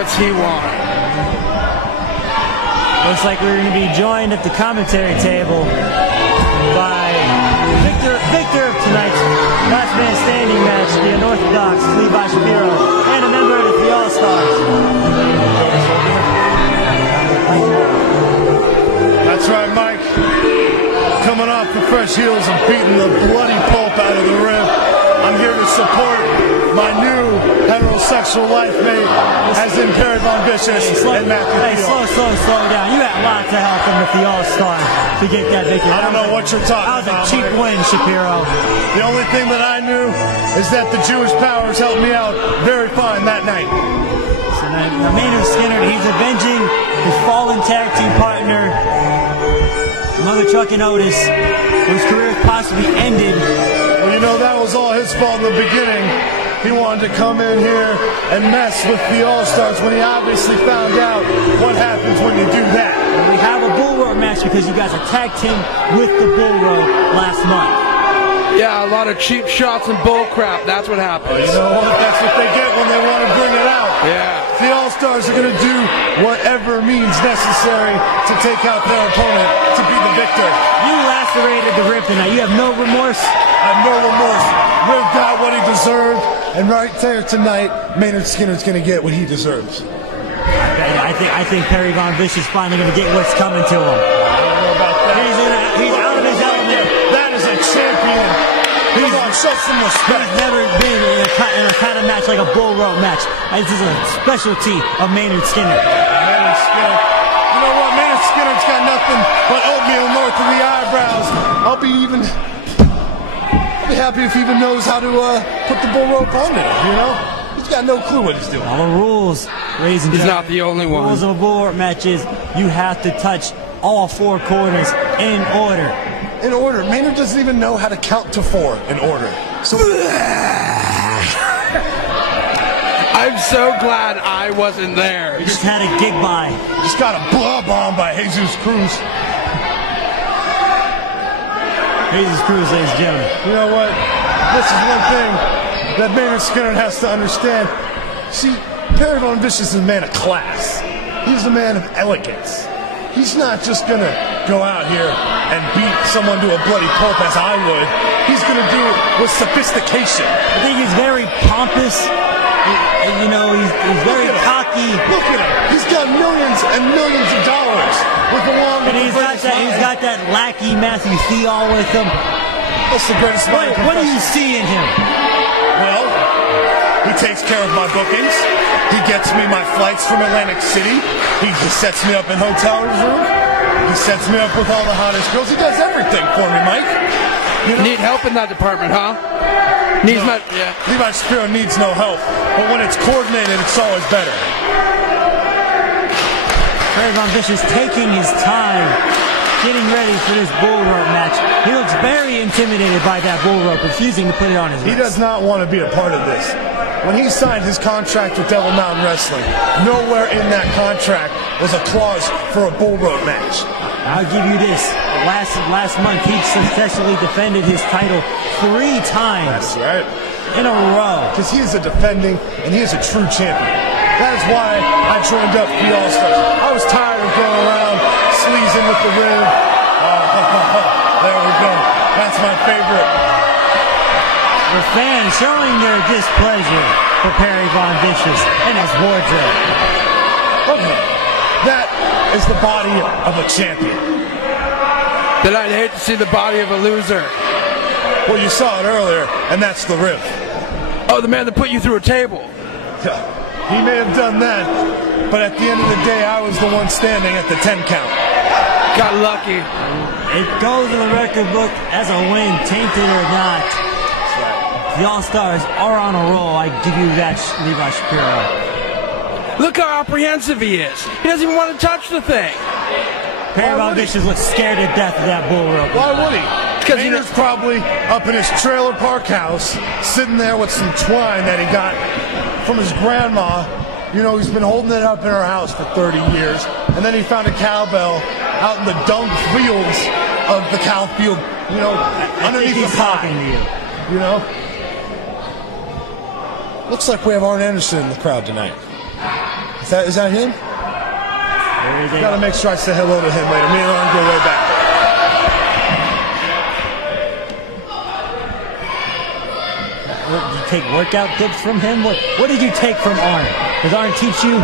what's he want? Looks like we're going to be joined at the commentary table by Victor of tonight's last man standing match, the unorthodox Levi Shapiro, and a member of the Theall Stars. That's right, Mike. Coming off the fresh heels of beating the bloody pulp out of the rib, I'm here to support my new heterosexual life mate, as in Perry Von Vicious and Matthew Theall. Slow down. You had lots of help from the Theall Stars to get that victory. I don't know what you're talking about. That was a cheap win, Shapiro. The only thing that I knew is that the Jewish powers helped me out very fine that night. So now Maynard Skynard, he's avenging his fallen tag team partner, Mother Truck and Otis, whose career possibly ended. Well, you know, that was all his fault in the beginning. He wanted to come in here and mess with the All-Stars when he obviously found out what happens when you do that. And we have a bull rope match because you guys attacked him with the bull rope last month. Yeah, a lot of cheap shots and bull crap. That's what happens. You know what? That's what they get when they want to bring it out. Yeah. The All-Stars are going to do whatever means necessary to take out their opponent to be the victor. You lacerated the rib tonight. You have no remorse? I have no remorse. Rib got what he deserved, and right there tonight, Maynard Skynard's going to get what he deserves. I think Perry Von Vicious is finally going to get what's coming to him. I don't know about that. He's out of his element. That is a champion. Come on, show some respect. He's never been in a kind of match like a bull rope match. This is a specialty of Maynard Skynard. Maynard Skynard. You know what? Maynard Skynard's got nothing but oatmeal north of the eyebrows. I'll be happy if he even knows how to put the bull rope on it, you know? He's got no clue what he's doing. All the rules, ladies and gentlemen. He's not the only one. Rules of a bull rope match is you have to touch all four corners in order. In order. Maynard doesn't even know how to count to 4 in order. So I'm so glad I wasn't there. You just had a gig by. Just got a blow bomb by Jesus Cruz. Jesus Cruz, ladies and gentlemen. You know what? This is one thing that Maynard Skynard has to understand. See, Perry Von Vicious is a man of class. He's a man of elegance. He's not just going to go out here and beat someone to a bloody pulp as I would. He's going to do it with sophistication. I think he's very pompous. You know, he's very cocky. Look at him. He's got millions and millions of dollars with the long. And he's got that lackey Matthew Theall with him. That's the greatest mind. What do you see in him? Well, he takes care of my bookings. He gets me my flights from Atlantic City. He just sets me up in hotel room. He sets me up with all the hottest girls. He does everything for me, Mike. You know? Need help in that department, huh? Needs no, yeah. Levi Shapiro needs no help, but when it's coordinated, it's always better. Perry Von Vicious taking his time, getting ready for this bull rope match. He looks very intimidated by that bull rope, refusing to put it on his wrist. He does not want to be a part of this. When he signed his contract with Devil Mountain Wrestling, nowhere in that contract was a clause for a bull rope match. I'll give you this. Last month, he successfully defended his title 3 times. That's right. In a row. Because he is a defending, and he is a true champion. That is why I joined up the All-Stars. I was tired of going around sleazing with the rib. There we go. That's my favorite. The fans showing their displeasure for Perry Von Vicious and his wardrobe. Okay. That is the body of a champion. Then I'd hate to see the body of a loser. Well, you saw it earlier, and that's the rib. Oh, the man that put you through a table. He may have done that, but at the end of the day, I was the one standing at the 10 count. Got lucky. It goes in the record book as a win, tainted or not. The All-Stars are on a roll. I give you that, Levi Shapiro. Look how apprehensive he is. He doesn't even want to touch the thing. Perry Von Vicious looks scared to death of that bull rope. Why would he? Because Maynard's probably up in his trailer park house, sitting there with some twine that he got from his grandma. You know, he's been holding it up in her house for 30 years. And then he found a cowbell out in the dung fields of the cow field, you know, underneath the pie. Talking to you. You know? Looks like we have Arn Anderson in the crowd tonight. Is that him? Gotta make sure I say hello to him later. Me and Arn go way back. Did you take workout tips from him? What did you take from Arn? Does Arn teach you?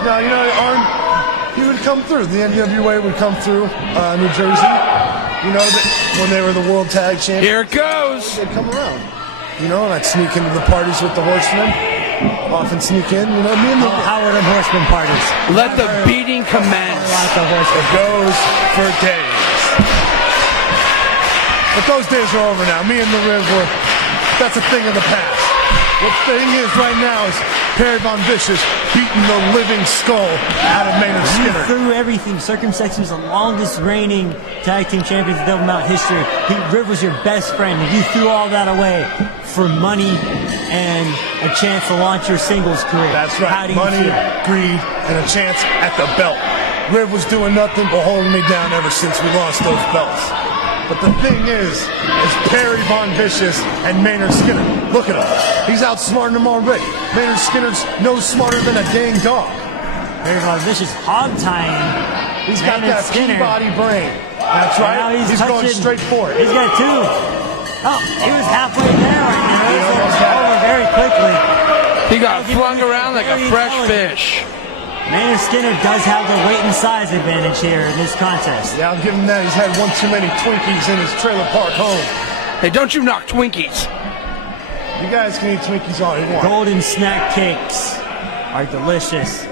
No, you know, Arn, he would come through. The NWA would come through New Jersey. You know, when they were the World Tag Champions. Here it goes. They'd come around. You know, and I'd sneak into the parties with the Horsemen. Often sneak in. You know, me and the... How were the Horsemen parties? Let the beating commence. It goes for days. But those days are over now. Me and the Riv were... That's a thing of the past. The thing is right now is Perry Von Vicious beating the living skull out of Maynard Skynard. Through everything, Circumsection is the longest reigning tag team champions in Double Mount history. Riv was your best friend. You threw all that away for money and a chance to launch your singles career. That's right. How do you Money, feel? greed, and a chance at the belt. Riv was doing nothing but holding me down ever since we lost those belts. But the thing is Perry Von Vicious and Maynard Skynard. Look at him. He's outsmarting him already. Maynard Skynard's no smarter than a dang dog. Perry Von Vicious hog-tying. He's got that Peabody brain. That's right. He's going straight for it. He's got two. Oh, he was halfway there right now. He was over very quickly. He got flung around like a fresh fish. Maynard Skynard does have the weight and size advantage here in this contest. Yeah, I'll give him that. He's had one too many Twinkies in his trailer park home. Hey, don't you knock Twinkies. You guys can eat Twinkies all you want. Golden snack cakes are delicious.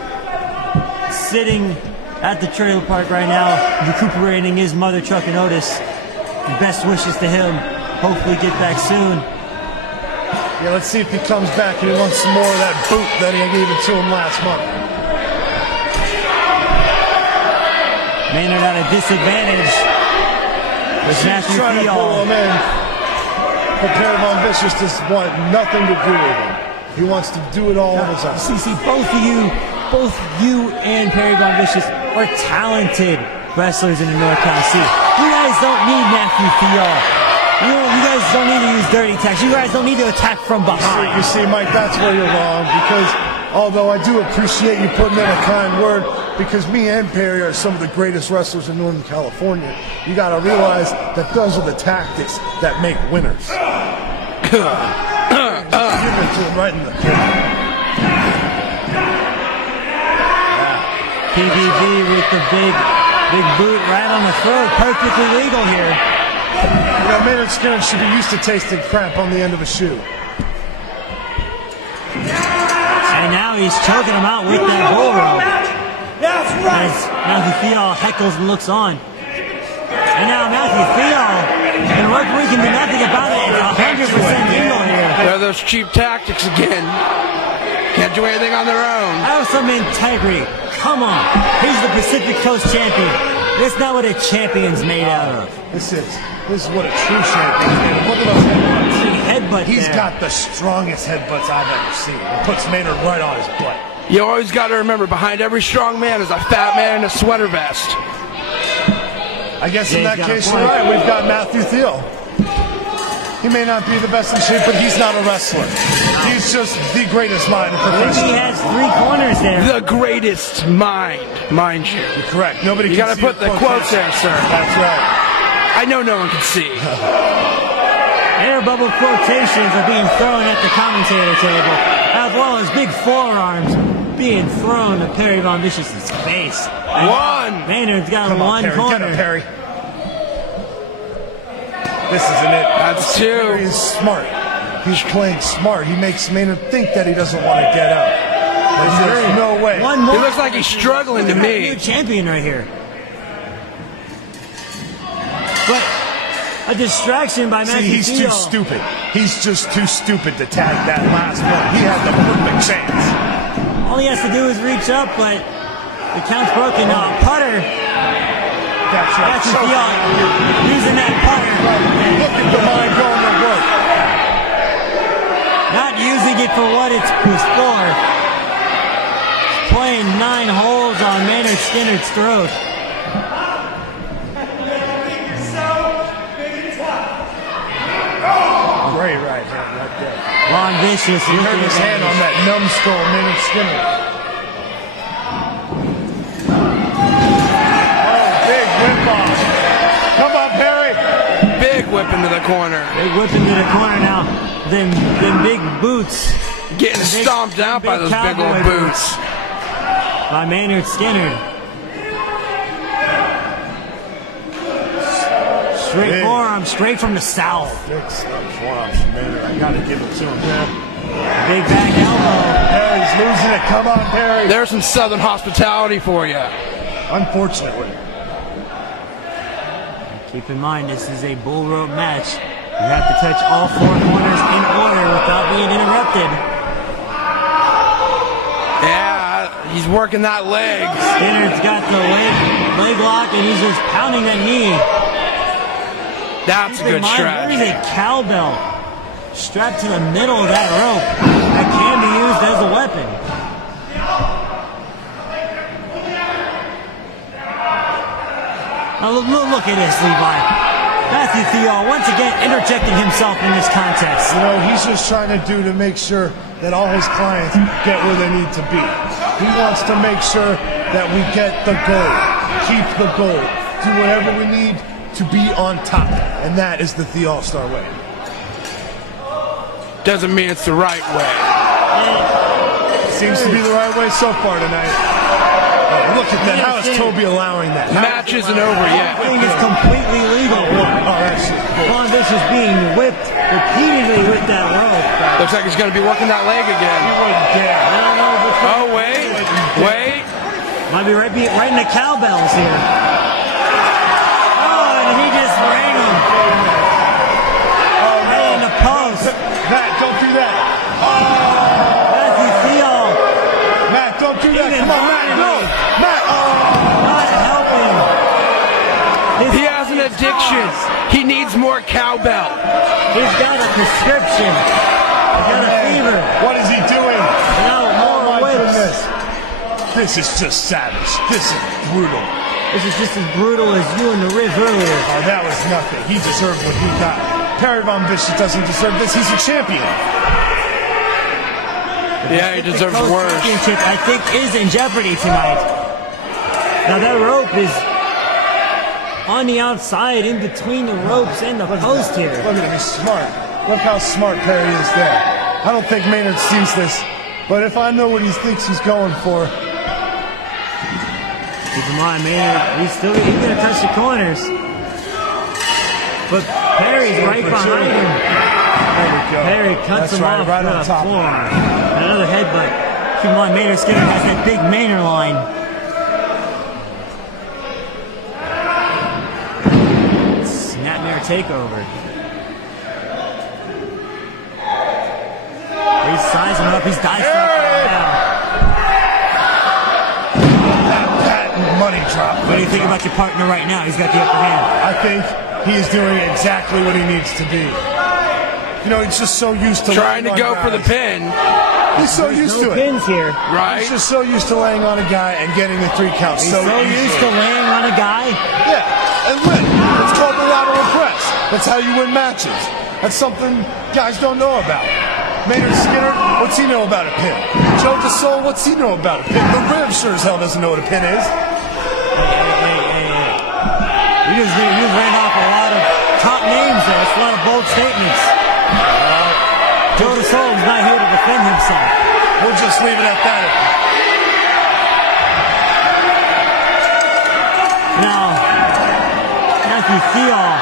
Sitting at the trailer park right now, recuperating his mother, Chuck and Otis. Best wishes to him. Hopefully get back soon. Yeah, let's see if he comes back and he wants some more of that boot that I gave it to him last month. Maynard at a disadvantage. With Matthew trying to pull him Theall. in. But Perry Von Vicious just want nothing to do with him. He wants to do it all on his own. See, both you and Perry Von Vicious are talented wrestlers in the NorCal scene. You guys don't need Matthew Theall. You guys don't need to use dirty attacks. You guys don't need to attack from behind. You see, Mike, that's where you're wrong, because although I do appreciate you putting in a kind word, because me and Perry are some of the greatest wrestlers in Northern California, you got to realize that those are the tactics that make winners. Give it to him right in the face. PBV with the big boot right on the throat. Perfectly legal here. You know, Maynard Skynard should be used to tasting crap on the end of a shoe. And now he's choking him out with that bull rope. That's right. As Matthew Theall heckles and looks on. And now Matthew Theall, and referee can do nothing about it. It's 100% legal here. They're those cheap tactics again. Can't do anything on their own. Have some integrity. Come on. He's the Pacific Coast champion. That's not what a champion's made out of. This is what a true champion is made of. Look at those headbutts. Headbutt. He's got the strongest headbutts I've ever seen. It puts Maynard right on his butt. You always got to remember, behind every strong man is a fat man in a sweater vest. I guess in that case, you're right. We've got Matthew Theall. He may not be the best in shape, but he's not a wrestler. He's just the greatest mind in professional. He has three corners there. The greatest mind you. You're correct. Nobody You can got to see put the quotes there, sir. That's right. I know no one can see. Air bubble quotations are being thrown at the commentator table, as well as big forearms being thrown at Perry Von Vicious's face. One. Maynard's got Come on, one Perry. corner. Get him, Perry. This isn't it. That's Perry two. is smart. He's playing smart. He makes Maynard think that he doesn't want to get up. There's no way. One more. He looks like he's struggling to me. New champion right here. But a distraction by Matthew See, he's too Theall. stupid. He's just too stupid to tag that last one. He had the perfect chance. All he has to do is reach up, but the count's broken. Putter. That's right. Matthew Theall using that putter. Look at the mind going to work. Not using it for what it was for. Playing 9 holes on Maynard Skynard's throat. Great right hand right there. Von Vicious. He hurt his hand on that numbskull Maynard Skynard. into the corner. Big whip into the corner now. Them big boots. Getting stomped out by those big old boots. By Maynard Skynard. Straight forearm, straight from the south. Big forearms from Maynard. I gotta give it to him, man. Big back elbow. Perry's losing it. Come on, Perry. There's some Southern hospitality for you. Unfortunately. Keep in mind, this is a bull rope match. You have to touch all four corners in order without being interrupted. Yeah, he's working that leg. Skynard's got the leg lock, and he's just pounding that knee. That's a good stretch. There's a cowbell strapped to the middle of that rope that can be used as a weapon. Now look at this, Levi. Matthew Theall once again interjecting himself in this contest. You know, he's just trying to make sure that all his clients get where they need to be. He wants to make sure that we get the gold, keep the gold, do whatever we need to be on top, and that is the Theall Star way. Doesn't mean it's the right way. Seems to be the right way so far tonight. Oh, look at that. How is Toby allowing that? The match isn't over yet. I think it's completely legal. Von Vish is being whipped repeatedly with that rope. Looks like he's going to be working that leg again. He wouldn't care. Oh, wait. Wait. Might be right in the cowbells here. Oh, and he just ran him. Oh, right in the post. Matt, don't do that. Matthew Theall. Matt, don't do that. Come on, Matt, no. Matt, Not helping. He has an addiction. He needs more cowbell. He's got a prescription. He's got a fever. What is he doing? Now more whips. Goodness. This is just savage. This is brutal. This is just as brutal as you in the Riv earlier. Oh, that was nothing. He deserved what he got. Perry Von Vish doesn't deserve this. He's a champion. Yeah, he deserves worse. Championship, I think, is in jeopardy tonight. Now that rope is on the outside, in between the ropes and the post here. Look at him. He's smart. Look how smart Perry is there. I don't think Maynard sees this, but if I know what he thinks he's going for. Keep in mind, Maynard, he's going to touch the corners. But Perry's right behind him. Perry cuts him off right the on top. forearm. Another headbutt. Keep in mind, Maynard Skynard has that big Maynard line. Snapmare takeover. He's sizing up. He's dicing up right now. That money drop. What do you think about your partner right now? He's got the upper hand. I think he is doing exactly what he needs to be. You know, he's just so used to trying to go for the pin. He's so used to it. Pins here. Right. He's just so used to laying on a guy and getting the 3 counts. He's so used to laying on a guy. Yeah, and win. It's called the lateral press. That's how you win matches. That's something guys don't know about. Maynard Skynard, what's he know about a pin? Joe DeSole, what's he know about a pin? The Riv sure as hell doesn't know what a pin is. You just ran off a lot of top names there. That's a lot of bold statements. Joe DeSole's not here to defend himself. We'll just leave it at that. Now, Matthew Theall,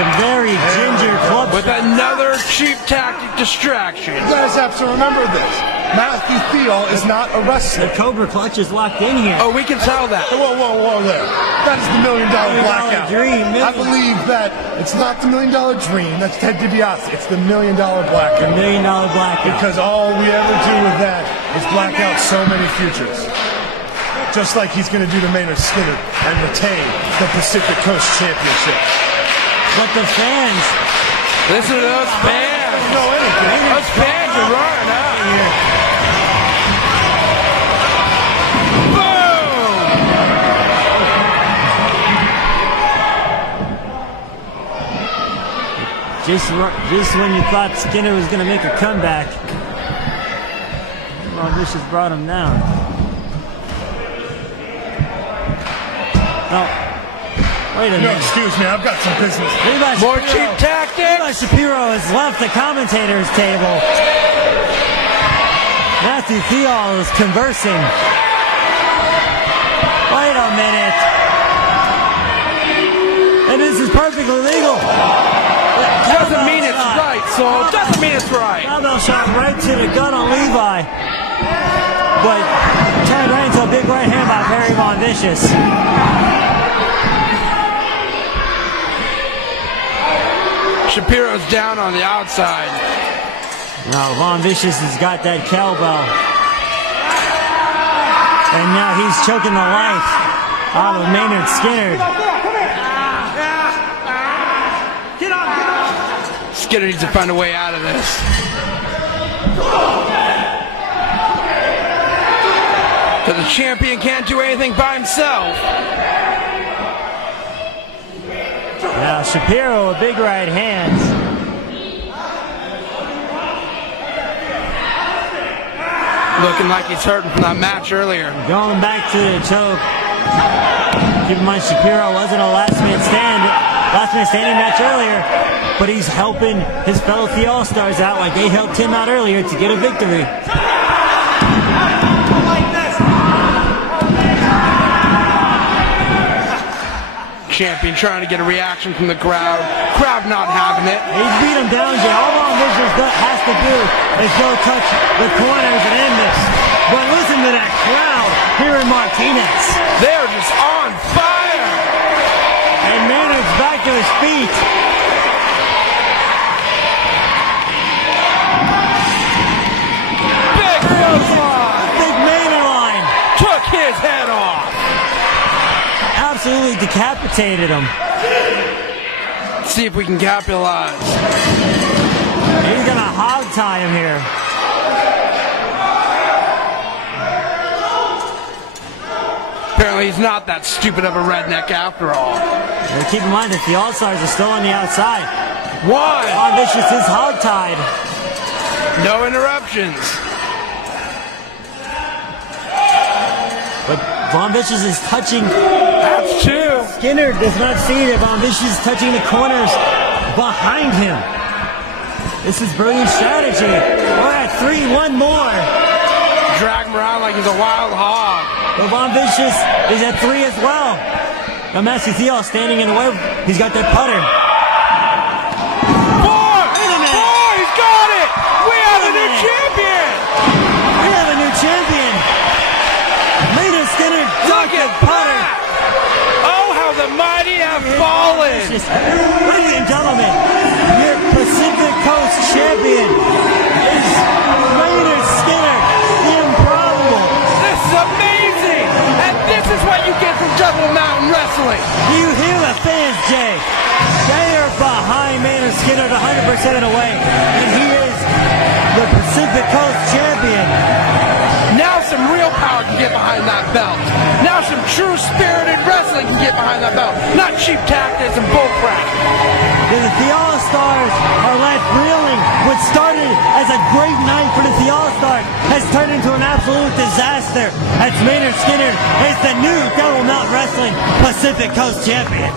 the very ginger club with another cheap tactic distraction. You guys have to remember this. Matthew Theall is not a wrestler. The Cobra Clutch is locked in here. Oh, we can tell that. Whoa, whoa, whoa there. That is the $1 Million Blackout. Dream. I believe that it's not the $1 Million Dream. That's Ted DiBiase. It's the $1 Million Blackout. The $1 Million Blackout. Because all we ever do with that is black out so many futures. Just like he's going to do to Maynard Skynard and retain the Pacific Coast Championship. But the fans. Listen to those fans. They don't know anything. Those fans are running out here. Just when you thought Skynard was going to make a comeback, well, this just brought him down. Oh, Wait a No, minute. excuse me, I've got some business. More cheap tactics. Shapiro has left the commentator's table. Matthew Theall is conversing. Wait a minute. And this is perfectly legal. Doesn't mean it's right, so doesn't mean it's right. Cowbell shot right to the gut on Levi. But turned right into a big right hand by Perry Von Vicious. Shapiro's down on the outside. Now Von Vicious has got that cowbell. And now he's choking the life out of Maynard Skynard. Skynard needs to find a way out of this. Because the champion can't do anything by himself. Now Shapiro with big right hands. Looking like he's hurting from that match earlier. Going back to the choke. Keep in mind Shapiro wasn't a last man standing match earlier, but he's helping his fellow Theall stars out like they helped him out earlier to get a victory. Champion trying to get a reaction from the crowd. Crowd not having it. He's beat him down, Jay. All Von Vicious has to do is go touch the corners and end this. But listen to that crowd here in Martinez. They're just on fire. And Maynard's back to his feet. Big clothesline. Big Maynard line. Took his head off. Absolutely decapitated him. Let's see if we can capitalize. He's gonna hog tie him here. Apparently he's not that stupid of a redneck after all. And keep in mind that the All-Stars are still on the outside. Why? Von Vicious is hog tied. No interruptions. But Von Vicious is touching. That's two. Skynard does not see that Von Vicious is touching the corners behind him. This is brilliant strategy. We're at 3, one more. Drag him around like he's a wild hog. But Von Vicious is at 3 as well. Now Matthew Theall standing in the way. He's got that putter. 4! 4! He's got it! We have a new champion! We have a new champion. Maynard Skynard Look at putter. Oh, how the mighty have fallen! Ladies and gentlemen, your Pacific Coast champion is Maynard Skynard, the improbable. This is amazing! And this is what you get from Double Mountain Wrestling! Do you hear the fans, Jay? They are behind Maynard Skynard 100% of the way, and he is the Pacific Coast champion. Now some real power can get behind that belt. Now some true spirited wrestling can get behind that belt. Not cheap tactics and bullcrap. The Theall Stars are left reeling. What started as a great night for the Theall Stars has turned into an absolute disaster. As Maynard Skynard is the new Double Mountain Wrestling Pacific Coast champion.